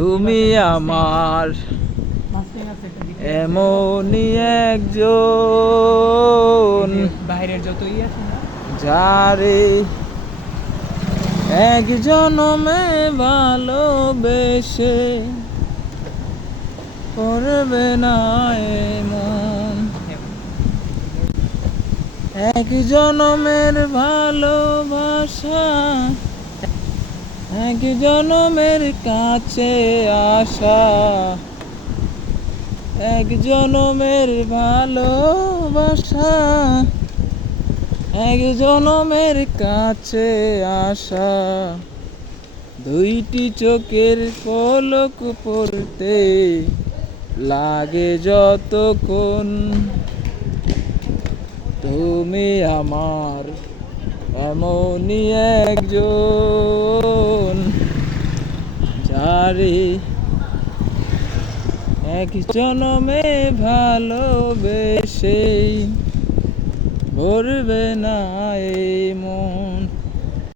তুমি আমার। এমনই একজন বাইরের যত ই আছে না যারে এক জনমে ভালোবেসে করবে না এমন এক জনমের ভালোবাসা এক জনমের কাছে আসা। এক জনমের ভালোবাসা। এক জনমের কাছে আসা। দুইটি চোখের পলক পড়তে লাগে যতক্ষণ। তুমি আমার এমনই একজন। যারে এক জনমে ভালোবেসে ভরবে না এই মন।